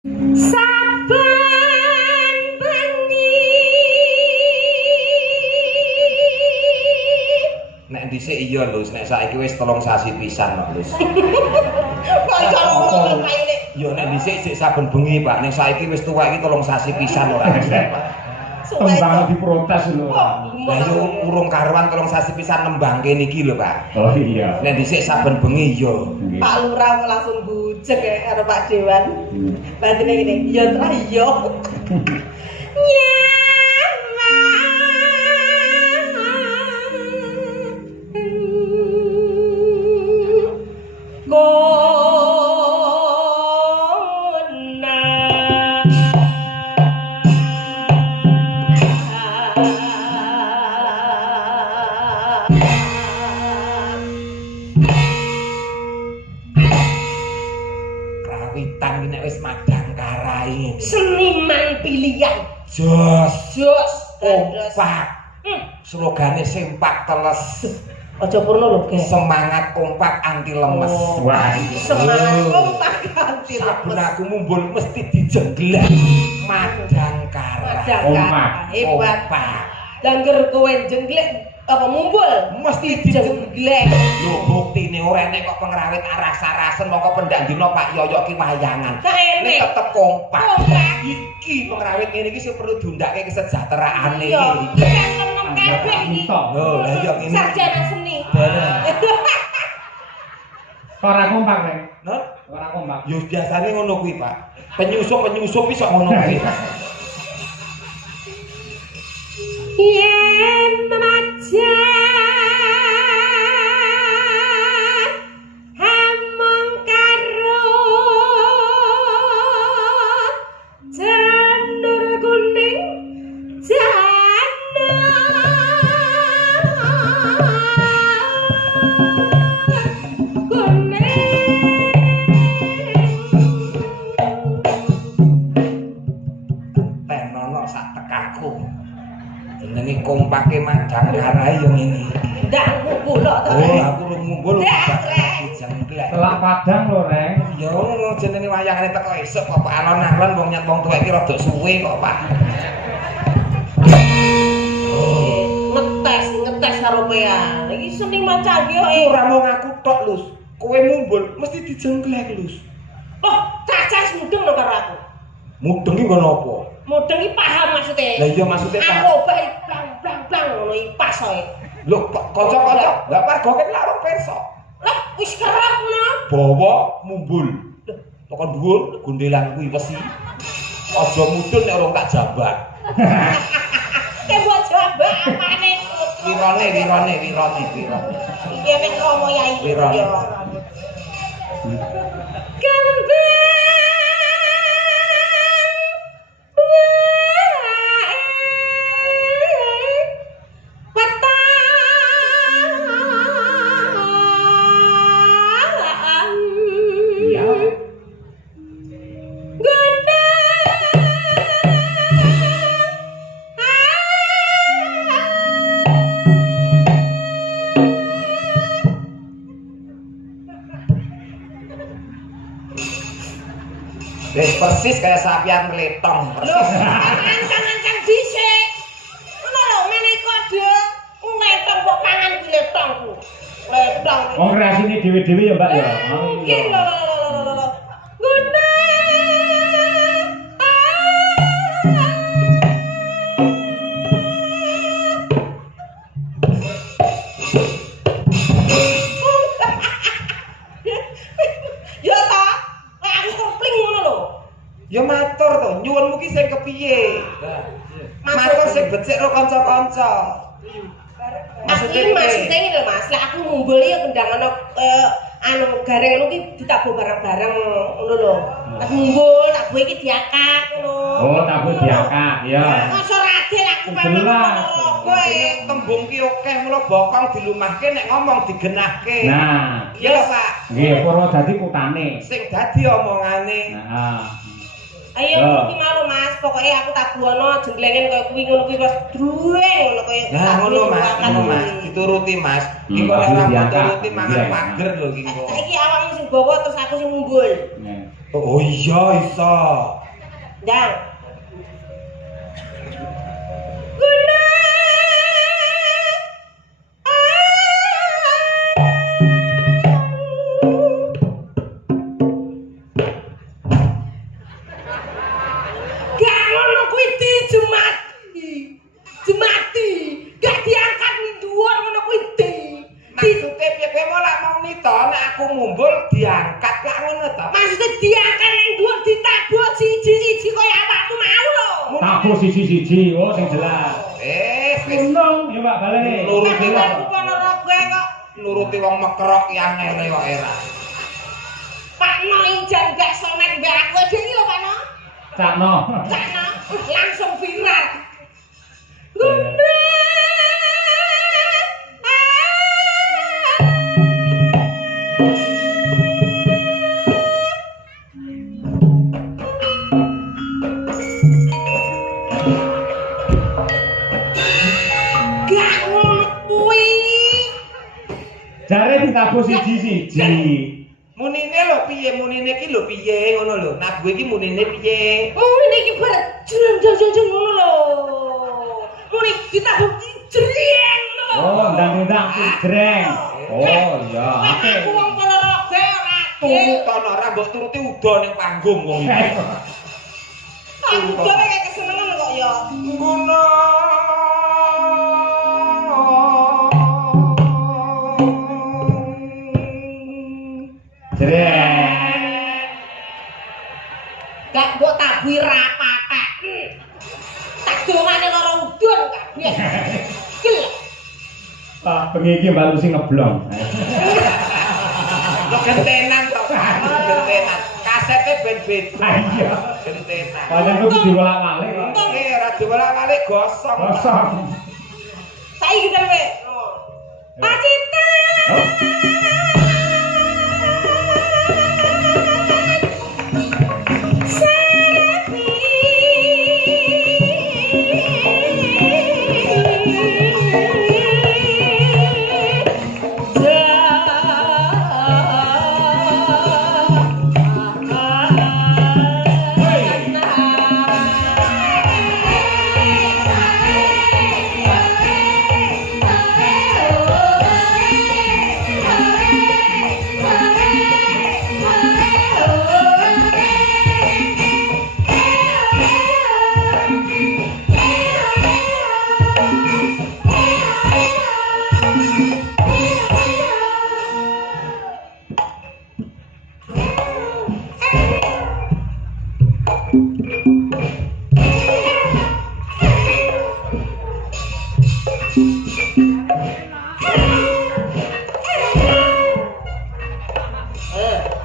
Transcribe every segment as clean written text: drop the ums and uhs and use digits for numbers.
Saben bengi nek dhisik iya lho, nek saiki wis 3 sasi pisan kok lho. Yo nek dhisik sik saben bengi, Pak. Nek saiki wis tuwek iki 3 sasi pisan ora wis, Pak. Tembang diprotes lho. Lah yo urung karuan 3 sasi pisan nembangke niki lho, Pak. Oh iya. Nek dhisik saben bengi yo. Pak Lurah langsung bujeg ya karo Pak Dewan. Batine ngene, ya tra iya. Krawitan iki nek wis madang karai. Seniman pilihan. Jos, Jos gandos. kompak. Slogane sempak teles. Aja purno lho, Ge. Semangat kompak anti lemes. Oh. Wah, Semangat kompak ganti Saben lemes. aku mumbul mesti dijengglek. Madang karai. Madang Kompak. kata hebat. Kompak. Dangger kowe jengglek apa mumbul? Mesti dijengglek. Jengglek. Lho buktine ora enek kok pengrawit aras-arasen mongko pendak dina Pak Yoyo ki wayangan. Kaene. Nek tetep kompak. Kompak. Iki pengrawit ngene iki sing perlu diundake kesejahteraane Iya. iki. Kan kabeh iki. Lho, lah iya ngene. Sarjana seni. Bener. ora kompak, Rek. Nah, Ora kompak. yo biasane ngono kuwi, Pak. Penyusup iso ngono kuwi. Yen memajan hamong karo janur kuning Tenono sak tekaku. Jenenge kompake madang karai yo ngene. ndak ngumpul to. Oh, aku lu ngumpul Dak, Rek. dijengglek. Telak Padang lho, Rek. Ya ngono jenenge wayangane teko esuk kok Pak alon-alon wong nyat wong tuwek iki rada suwe kok, Pak. Ngetes karo pean. Iki seni canggih kok. Ora mung aku tok, Lus. Kowe mumbul mesti dijengglek, Lus. Oh, cacas mudeng lho karo aku. Mudeng iki nggon apa? Mudeng iki paham maksudnya. Lah iya maksudnya Pak. Aku obah blang ngono iki pas kowe. Lho, kanca-kanca, lah pargoke laro perso. Lah wis kerep ngono. Bawa mumbul. Toko dhuwur gondelan kuwi wesi. Aja mudun nek ora tak jabak. Kayak buat jabak apane? Wirone. Iki nek romo yai. Wirone. Yo. Kembang Iya. Persis kayak sapian meletong. Lho, ancang dhisik. Ngono lho, meneh kode letong kok pangan kuwi letongku. Letong. Wong kreasine dhewe-dhewe ya, Mbak ya. Mungkin lho. Guna. Ya ta, kayak aku kopling ngono lho. Ya matur to, nyuwunmu ki sing kepiye? Matur sing becik karo kanca-kanca. Maksudnya ini lho Mas, lah aku ngumpul ya kendang anu gareng ngono ki ditabuh bareng-bareng ngono lho. Aku ngumpul, tabuh iki diakak ngono. Oh, tabuh diakak, ya. Masa radil aku Jelas. kowe. Tembung ki akeh mula bokong dilumahke nek ngomong digenahke. Nah, Iya lho, Pak. nggih Purwodadi kutane. Sing dadi omongane. Nah, Ayo iki mau Mas, pokoknya aku tabuhno jenglengen koyo kuwi ngono kuwi Mas. Drueng ngono koyo. Nah, ngono Mas, dituruti Mas. Iki kok ora mau turuti mangan pager lho iki kok. Saiki awakmu sing bawa terus aku sing ngumpul. Nah. Oh iya iso. Ndang. Guna. Gak ngono kuwi dijemati. Jemati. Gak diangkat ning dhuwur ngono kuwi di. Maksudnya piye malah mau nito nek aku mumbul diangkat lak ngono to. Maksudnya diangkat ning dhuwur ditabuk siji-siji kaya awakmu mau lho. Tabuh siji-siji, oh sing jelas. Wis Untung, ya Pak balik. nuruti Tapi wong aku Ponorogo kok. nuruti wong mekrok yang ngene kok era. Pak No ijan gak sonet mbak aku dhewe lho Pak No. Cakno. Cak No langsung viral. Guna. Gak ngono kuwi. Jare ditabuh siji-siji. Munine lho piye munine iki lho piye ngono lho. Nah gue iki munine piye? Oh ini iki barang jeng ngono lho. Muni kita bukti jreng lho. Oh, ndang-ndang jreng. Oh iya. Aku wong Ponorogo ora. Turutan ora mbok turuti uda ning panggung wong iki. Aku dhewe kayak kesenengan kok ya. Guna. Jreng. Gak mbok tabuhi rapatek. Tak dongane karo udun kabeh. Gel. Ah, bengi iki Mbak Lucy ngeblong. Kok gentenan to, Pak. Gentenan. Kasete ben beda. Ah iya. Gentenan. Pancen kudu diwolak-walik kok. Oke, ora diwolak-walik gosong. Kosong. Saiki dhewe. Pak Cita.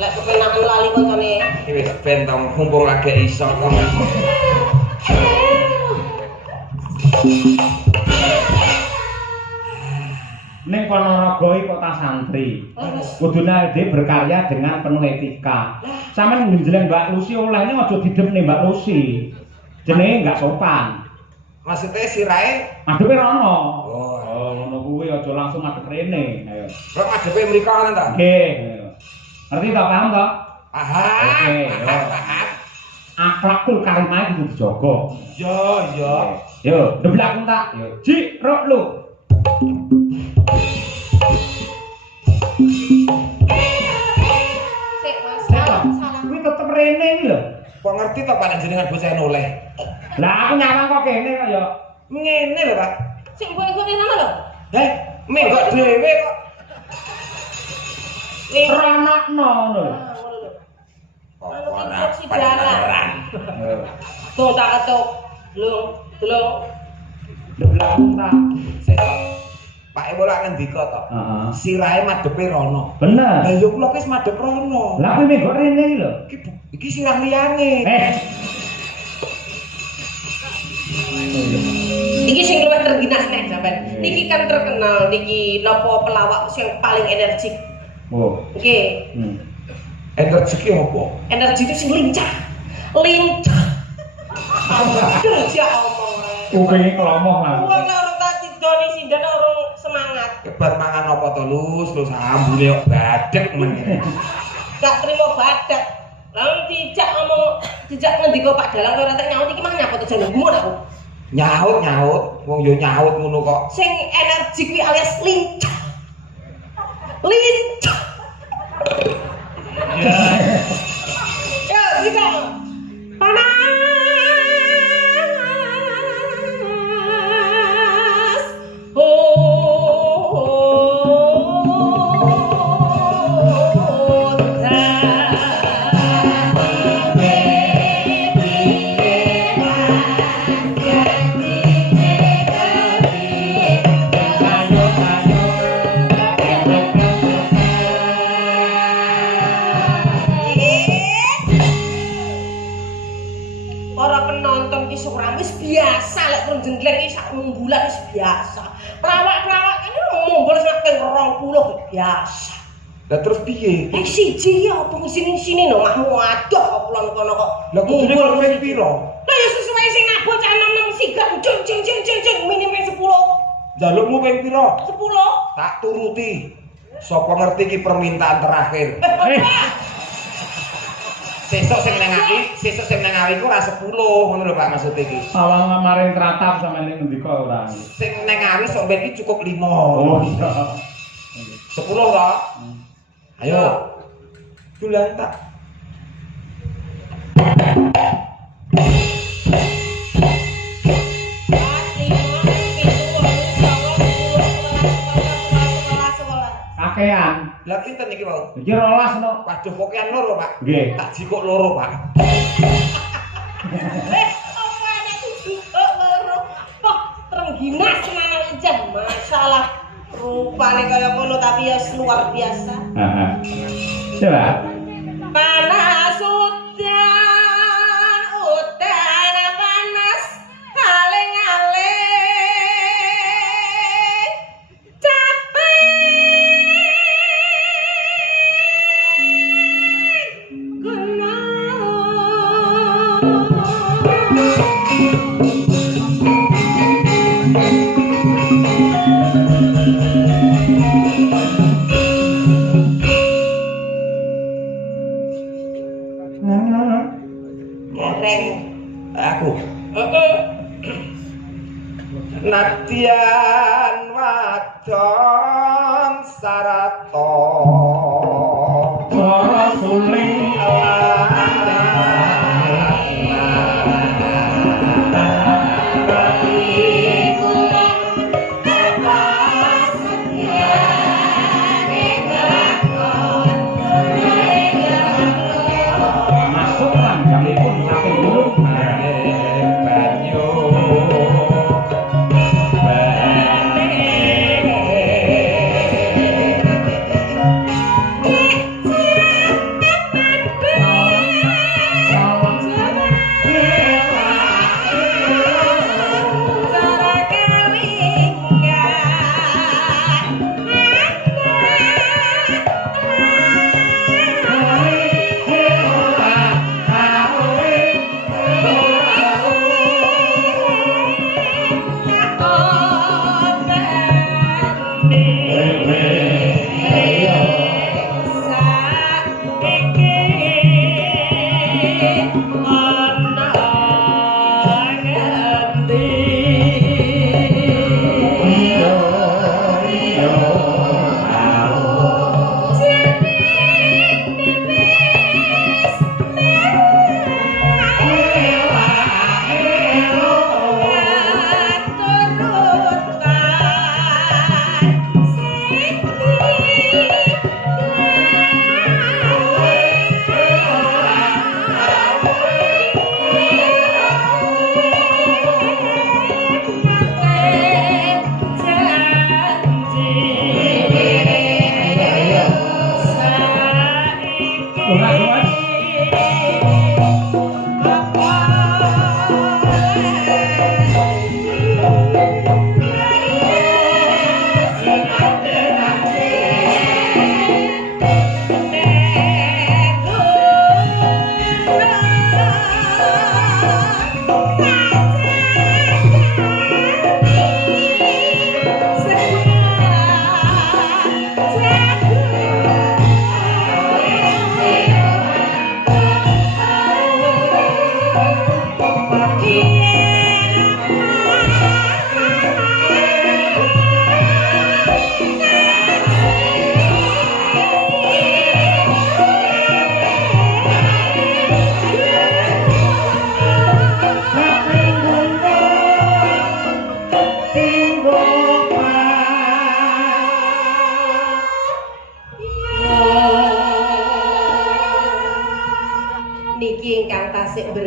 Lek kepenakan lali koncone. Iki wis ben to mumpung lagi iso. Ning Ponorogo iki kota santri. Kudune dhewe berkarya dengan penuh etika. Sampeyan njenengan Mbak Lucy olehne aja didemne Mbak Lucy. Jenenge enggak sopan. Maksudnya sirahe Madhepe rono. oh, Oh, ngono kuwi aja langsung madhep rene. Ayo. kok ngadepe mriko kan ta? Nggih. Ngerti to, paham to? Aha. Oke, yo. Akhlakul karimah kudu dijaga. Iya, iya. Yo, ndeblak entak. Yo, Ji, rok lu. Sik Mas, Salah. salah. Kuwi tetep rene iki lho. Kok ngerti to Pak jenengan bocah noleh? Lah aku nyawang kok kene kok yo. Ngene lho, Pak. Sik mbok-mbok nama lho. Menggok dhewe kok. Ranakno lho. Ngono lho. Kok ora instruksi jalan. beneran. Yo. Tuh tak ketuk. Delung, delung. Ndeblak entak. Sik kok. Pak Ewo lak ngendika to. Heeh. Sirahe madhepe rono. Bener. Lah yo kula wis madhep rono. Lah kuwi menggok rene iki lho. Iki sirah liyane. Iki sing luwih terginas nek sampean. Niki kan terkenal niki napa pelawak sing paling energik. Oh. Nggih. Energi ki opo? Energi itu sing lincah. Lincah. Kerja omong rek. Kupinge kelomong lah. Wong nek ora tak tidoni sindan ora semangat. Kebat mangan apa to, Lus? Lus ambune kok badhek men. Gak trimo badak. Lah dijak ngomong, dijak ngendika Pak Dalang kowe ora tak nyaut iki mah nyapa to jenengmu aku. Nyaut, wong yo nyaut ngono kok. Sing energi kuwi alias lincah. Lincah. Ya, kita panas. Para penonton ki ora wis biasa lek perjengkleng iki sak munggulan wis biasa. Pelawak-pelawak ini mumbul sampe 20 biasa. Lah terus piye? Siji ya apa sini-sini no makmu adoh kok pulang kono kok. Lah kudune kok wis piro? Lah ya sesuai sing ngabot cah 6 sigak jeng minimum 10. Jalukmu ping piro? 10. Tak turuti. Sapa ngerti iki permintaan terakhir. Sesuk sing nang awi ku ora 10 ngono lho Pak maksud iki. Awang maring tratap sampe ning ngendika ora. Sing nang awi sok ben iki cukup 5. Oh iya. 10 ta? Ayo. Dulang tak. Kakean. Lah kinten iki mau? Iki 12 no. Waduh pokean loro, Pak. Nggih. Tak jikok loro, Pak. Apa ana jikok loro? Kok trengginas tenan aja masalah. Rupane kaya ngono tapi ya luar biasa. Heeh. Coba. Panas udan panas aling-aling capek Aku. Nadyan wadon sarata Para suling masuk lan jamipun saking dulu. banyu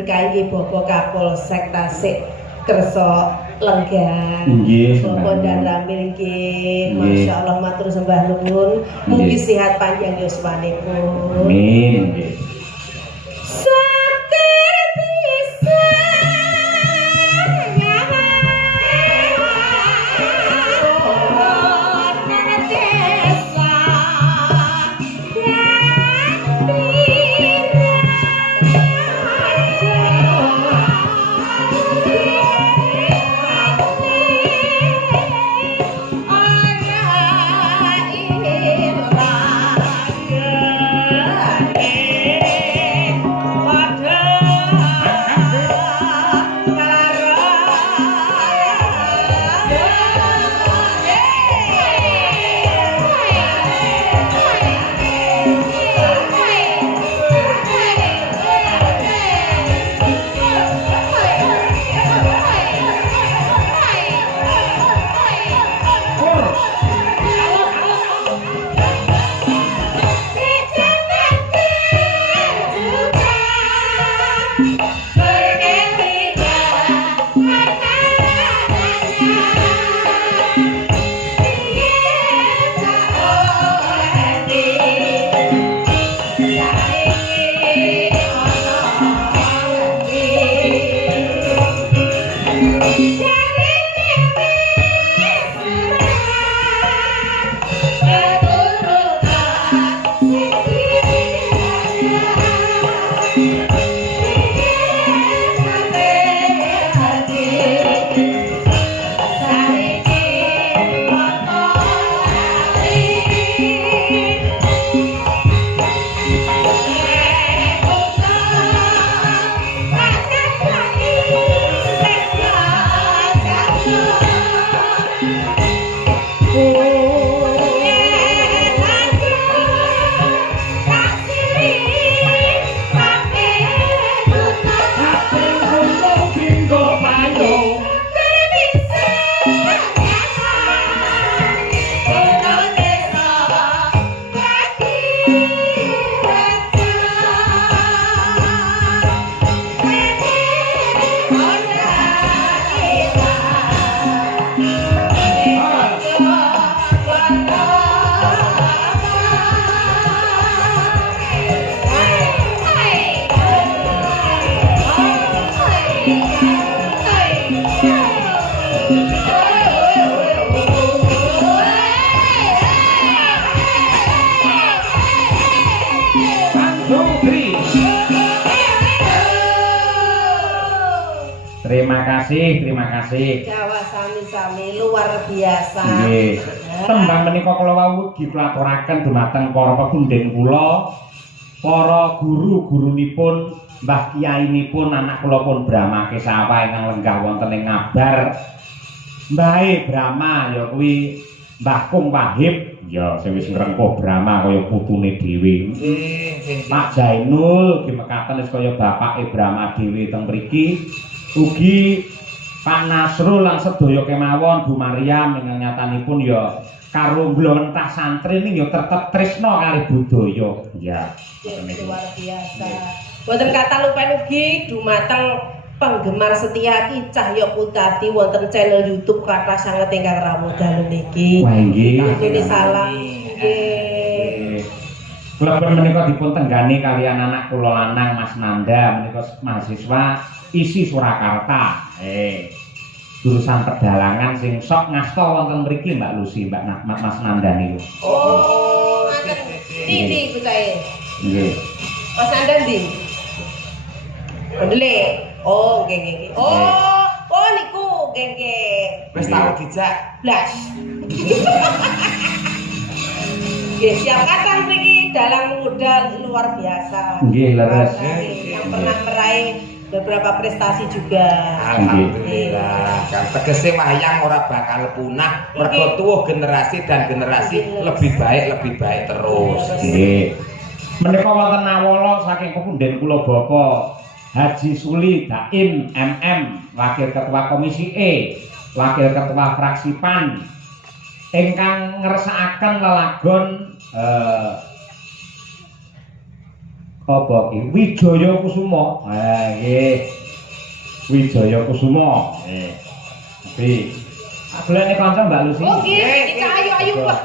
diberkahi Bapak Kapolsek Tasik kersa lenggan. Nggih, Bapak Daramil nggih. Masyaallah matur sembah nuwun. Mugi sehat panjang yuswanipun. Amin nggih. Terima kasih. Jawa sami-sami luar biasa. Nggih. Tembang menika kula wau diplaturaken dumateng para pepundhen kula, para guru-gurunipun, mbah kiyainipun, anak kula pun Brahma Kesawa ingkang lenggah wonten ing Ngabar. Mbahe Brahma ya kuwi Mbah Kung Wahib, ya sing wis ngrengkuh Brahma kaya putune dhewe. Pak Jainul gimekaten wis kaya bapake Brahma dhewe teng mriki. Ugi Pak Nasrul lan sedaya kemawon Bu Maryam ingkang nyatanipun ya karo mblentah santri ning ya tetep tresna kali budaya. Ya, luar biasa. Wonten kata lupen ugi dumateng penggemar setia Ki Cahya Putati wonten channel YouTube kathah sanget ingkang rawuh dalem niki. Wah nggih. Nggih salam. Nggih. Kula menika dipun tenggani kalian anak kula lanang Mas Nanda menika mahasiswa isi Surakarta. Jurusan pedalangan sing sok ngasta wonten mriki Mbak Lucy, Mas Nanda niku. Oh, ngaten. Ndi butahe? Nggih. Mas Nanda ndi? Ndele. Oh, nggih. Oh niku nggih. Wis tau dijak. Blas. Nggih, siap kathah mriki dalang muda luar biasa. Nggih, leres. Yang pernah meraih beberapa prestasi juga. Alhamdulillah. Kan tegese wayang ora bakal punah mergo tuwuh generasi dan generasi lebih baik terus. Nggih. Menika wonten nawala saking pepundhen kula Bapak Haji Suli Daim MM, Wakil Ketua Komisi E, Wakil Ketua Fraksi PAN ingkang ngersakaken lelagon Apa iki? Wijaya Kusuma. Ha nggih. Wijaya Kusuma. Nggih. Tapi golekne kanca Mbak Lucy. Oh nggih, kita ayo-ayo, Pak.